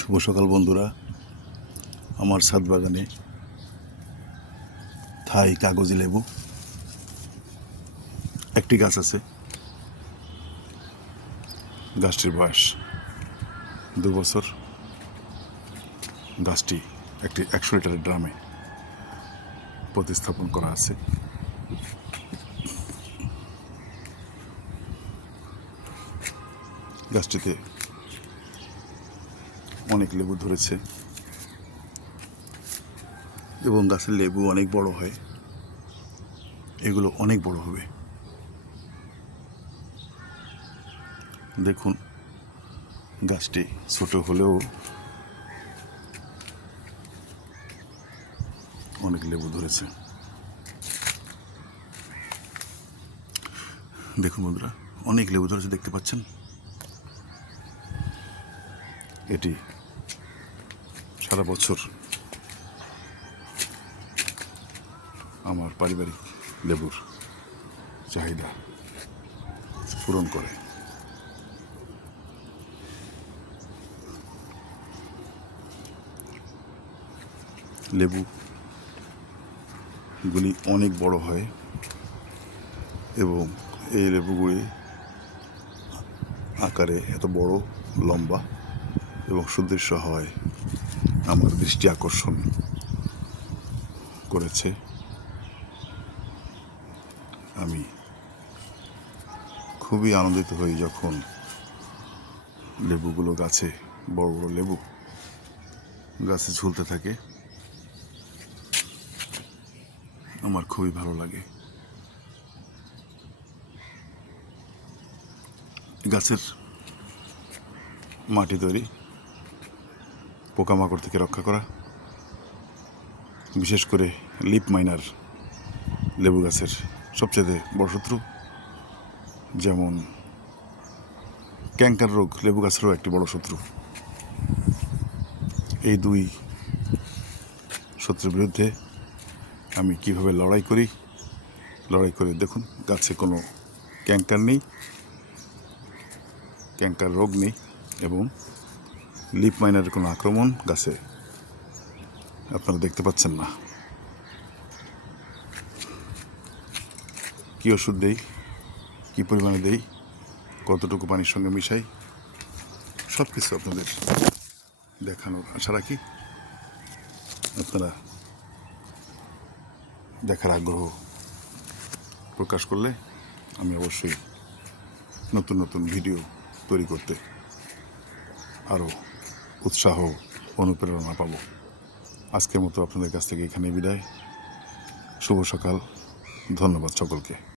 শুভ সকাল বন্ধুরা। আমার ছাদ বাগানে থাই কাগজি লেবু একটি গাছ আছে। গাছটির বয়স 2 বছর। গাছটি একটি 100 লিটারের ড্রামে প্রতিস্থাপন করা আছে। গাছটিতে অনেক লেবু ধরেছে এবং গাছের লেবু অনেক বড় হয়। এগুলো অনেক বড় হবে। দেখুন, গাছটি ছোট হলেও অনেক লেবু ধরেছে। দেখুন বন্ধুরা, অনেক লেবু ধরেছে, দেখতে পাচ্ছেন। এটি সারা বছর আমার পারিবারিক লেবুর চাহিদা পূরণ করে। লেবুগুলি অনেক বড় হয় এবং এই লেবুগুলি আকারে এত বড়, লম্বা এবং সুদৃশ্য হয় আমার দৃষ্টি আকর্ষণ করেছে। আমি খুবই আনন্দিত হই যখন লেবুগুলো গাছে, বড় বড় লেবু গাছে ঝুলতে থাকে। আমার খুবই ভালো লাগে। গাছের মাটি তৈরি, পোকামাকড় থেকে রক্ষা করা, বিশেষ করে লিপ মাইনার লেবু গাছের সবচেয়ে বড় শত্রু। যেমন ক্যাঙ্কার রোগ লেবু গাছেরও একটি বড় শত্রু। এই দুই শত্রুর বিরুদ্ধে আমি কিভাবে লড়াই করে দেখুন, গাছে কোনো ক্যাঙ্কার নেই, ক্যাঙ্কার রোগ নেই এবং লিপ মাইনারের কোনো আক্রমণ গাছে আপনারা দেখতে পাচ্ছেন না। কী ওষুধ দেই, কী পরিমাণে দেই, কতটুকু পানির সঙ্গে মিশাই, সব কিছু আপনাদের দেখানোর আশা রাখি। আপনারা দেখার আগ্রহ প্রকাশ করলে আমি অবশ্যই নতুন নতুন ভিডিও তৈরি করতে আরও উৎসাহ, অনুপ্রেরণা পাব। আজকের মতো আপনাদের কাছ থেকে এখানে বিদায়। শুভ সকাল। ধন্যবাদ সকলকে।